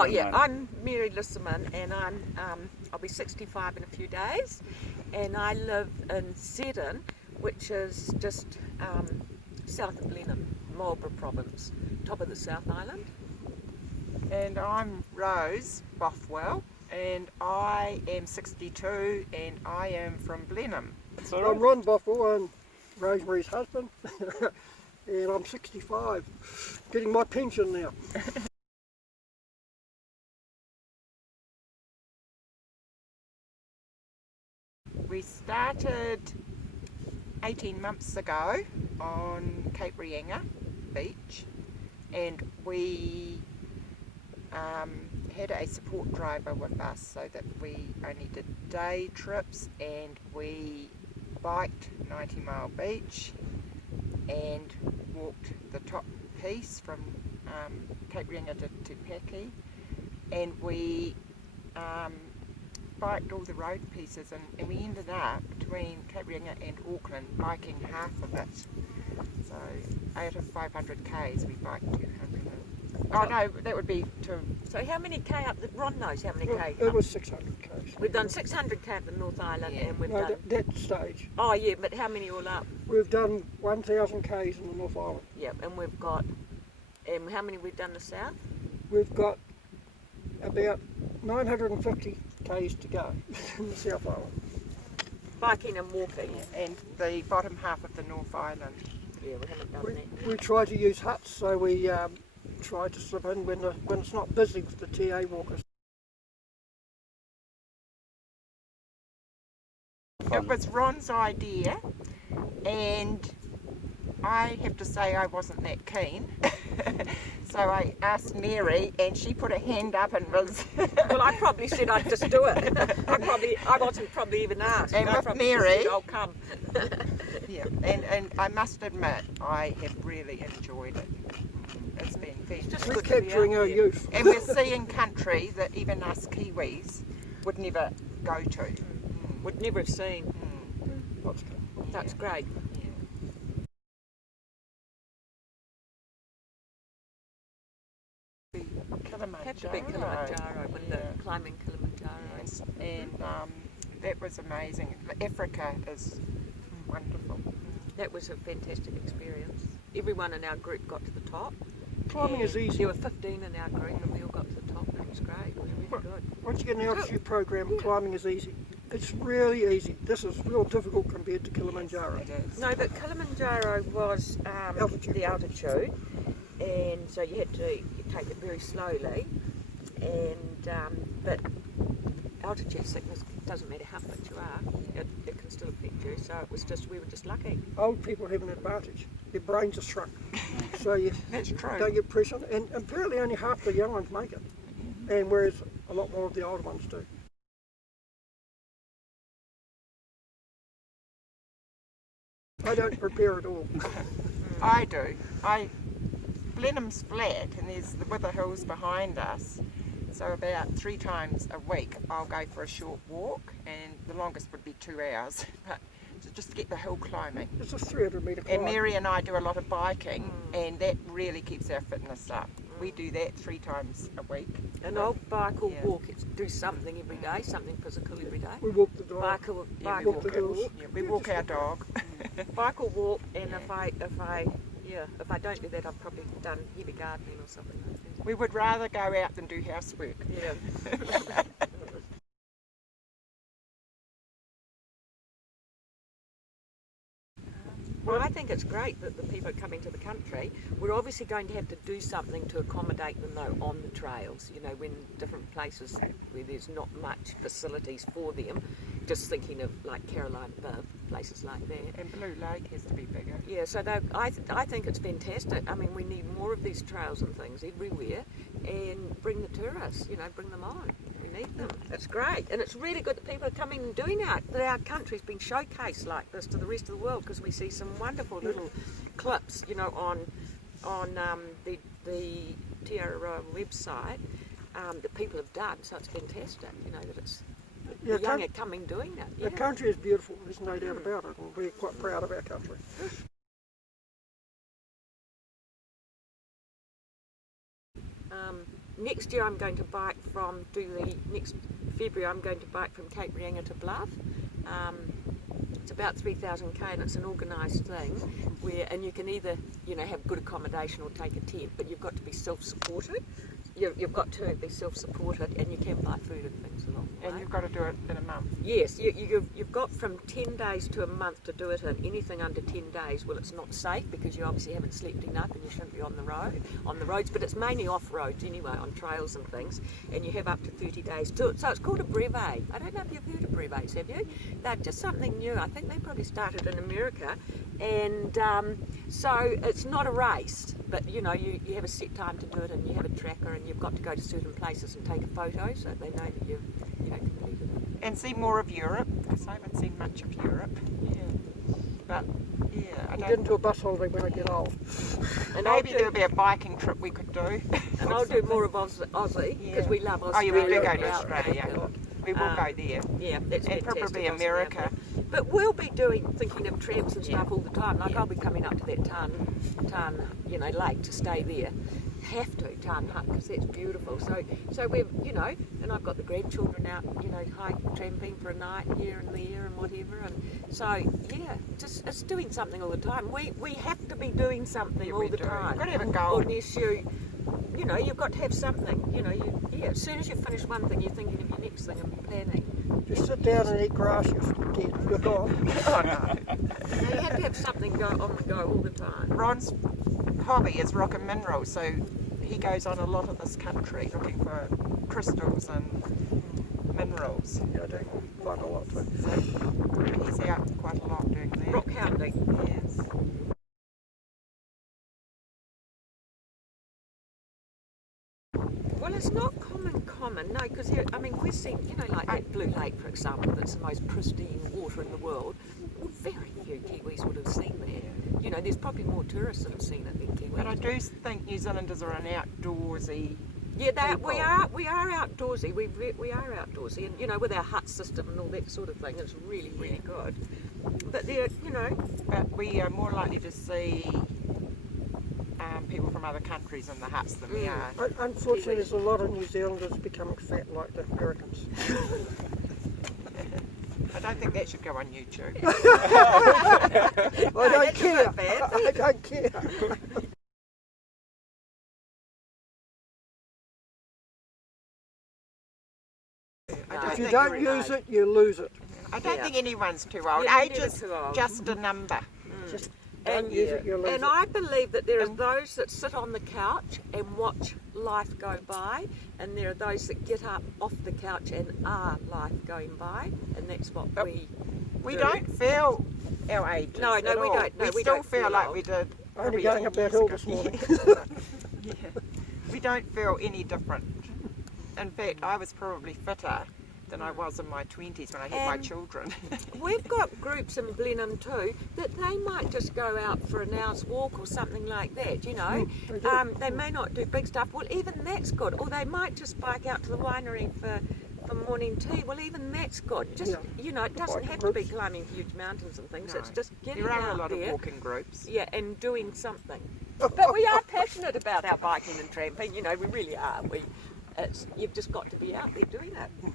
Oh yeah, I'm Mary Lisserman and I'll be 65 in a few days, and I live in Seddon, which is just south of Blenheim, Marlborough Province, top of the South Island. And I'm Rose Bothwell, and I am 62 and I am from Blenheim. I'm Ron Bothwell, I'm Rosemary's husband, and I'm 65, getting my pension now. We started 18 months ago on Cape Reinga Beach, and we had a support driver with us so that we only did day trips, and we biked 90 Mile Beach and walked the top piece from Cape Reinga to Tupaki, and we biked all the road pieces, and we ended up between Cape Reinga and Auckland biking half of it. So out of 500 k's we biked 200. Oh no, that would be two. So how many k up? Ron knows how many k. It was 600 k's. We've done 600 k up the North Island, Yeah. and we've No, done. that stage. Oh yeah, but how many all up? We've done 1,000 k's in the North Island. Yep, and we've got. How many we've done the south? We've got about 950 k's to go in the South Island. Biking and walking. And the bottom half of the North Island. Yeah, we haven't done that. We try to use huts, so we try to slip in when it's not busy with the TA walkers. It was Ron's idea, and I have to say I wasn't that keen. So I asked Mary, and she put her hand up and was... Well, I probably said I'd just do it. I wasn't probably even asked. And I with probably Mary- just said, I'll come. Yeah, and I must admit, I have really enjoyed it. It's been fantastic. We're good to be capturing out our there. youth. And we're seeing country that even us Kiwis would never go to. Would never have seen. Lots of them. That's great. Had to be Kilimanjaro, with the climbing Kilimanjaro. Yes, and that was amazing. Africa is wonderful. That was a fantastic experience. Everyone in our group got to the top. Climbing is easy. There were 15 in our group and we all got to the top, and it was great. It was really good. Once you get an altitude program, climbing is easy. It's really easy. This is real difficult compared to Kilimanjaro. It is. No, but Kilimanjaro was Altitude. the altitude, and so you had to take it very slowly. And but altitude sickness doesn't matter how fit you are; it can still affect you. So it was just we were just lucky. Old people have an advantage. Their brains are shrunk, so you That's true. don't get pressure. And apparently only half the young ones make it, and whereas a lot more of the older ones do. I don't prepare at all. I do. Blenheim's flat, and there's the Wither Hills behind us. So about 3 times a week I'll go for a short walk, and the longest would be 2 hours. But to just get the hill climbing. It's a 300 metre climb. And Mary and I do a lot of biking, and that really keeps our fitness up. We do that 3 times a week. And I'll bike or Yeah. walk. It's do something every day, something physical every day. We walk the dog. Bike or Yeah, we walk walk the it. hills. Yeah, we walk our dog. Bike or walk, and if I don't do that, I've probably done heavy gardening or something like that. We would rather go out than do housework. Yeah. Well, I think it's great that the people coming to the country, we're obviously going to have to do something to accommodate them though on the trails, you know, when different places where there's not much facilities for them, just thinking of like Caroline Bibb, places like that. And Blue Lake has to be bigger. Yeah, so I think it's fantastic. I mean, we need more of these trails and things everywhere, and bring the tourists, you know, bring them on. We need them. It's great, and it's really good that people are coming and doing it, that our country's been showcased like this to the rest of the world, because we see some wonderful little clips, you know, on the Te Araroa website that people have done. So it's fantastic, you know, that it's the young are coming doing it. Yeah. The country is beautiful, there's no doubt about it, and we're quite proud of our country. next year I'm going to bike next February I'm going to bike from Cape Reinga to Bluff. It's about 3,000 and it's an organised thing and you can either have good accommodation or take a tent, but you've got to be self-supported. You've got to be self-supported, and you can buy food and things along the way. And you've got to do it in a month. Yes, you've got from 10 days to a month to do it in. Anything under 10 days, well, it's not safe because you obviously haven't slept enough and you shouldn't be on the roads, but it's mainly off-roads anyway, on trails and things, and you have up to 30 days to do it. So it's called a brevet. I don't know if you've heard of brevets, have you? They're just something new. I think they probably started in America, and so it's not a race, but you have a set time to do it, and you have a tracker, and you've got to go to certain places and take a photo so they know that you've completed it. And see more of Europe, because I haven't seen much of Europe. Yeah. But I Get don't. into a bus holiday when I get old. And Maybe there'll be a biking trip we could do. And I'll do more of Aussie because we love Oh, Australia. yeah, we do go and to out Australia. there. We will go there. Yeah, that's And fantastic. probably Aussie America. out there. But we'll be thinking of tramps and stuff all the time. Like I'll be coming up to that Tarn lake to stay there. Have to Tarn Hut because that's beautiful. So we've and I've got the grandchildren out tramping for a night here and there and whatever, and so it's doing something all the time. We have to be doing something all the time. You've got to have a goal. Unless you've got to have something. As soon as you finish one thing, you're thinking of your next thing and planning. Just sit down and eat grass, you're gone. Oh no. You have to have something on the go all the time. Ron's hobby is rock and minerals, so he goes on a lot of this country looking for crystals and minerals. Yeah, I do quite a lot too. So he's out quite a lot doing that. Rock hounding. Yes. Well, it's not common, no, because we've seen, like that Blue Lake, for example, that's the most pristine water in the world. Well, very few Kiwis would have seen that. There's probably more tourists that have seen it than Kiwis. But I do think New Zealanders are an outdoorsy. Yeah, people. we are outdoorsy. We are outdoorsy, and with our hut system and all that sort of thing, it's really really good. But But we are more likely to see people from other countries in the huts than we are. Unfortunately, there's a lot of New Zealanders becoming fat like the Americans. I don't think that should go on YouTube. I don't care. bad. I don't care. If you don't use it, you lose it. I don't think anyone's too old. Yeah, Age neither is too old. just a number. Just don't use it, you lose And it. I believe that there are those that sit on the couch and watch life go by, and there are those that get up off the couch and are life going by, and that's what We do. don't feel our ages. No, at we all. don't. No, we we still don't feel feel like old. we did. Only probably going up 8 that years hill ago. this morning. Yeah. We don't feel any different. In fact, I was probably fitter than I was in my 20s when I had my And children. We've got groups in Blenheim too that they might just go out for an hour's walk or something like that, they do. They may not do big stuff. Well, even that's good. Or they might just bike out to the winery for morning tea. Well, even that's good. Just it doesn't have to be climbing huge mountains and things. No. It's just getting There are out a lot there. of walking groups. Yeah, and doing something. But we are passionate about our biking and tramping. We really are. You've just got to be out there doing it.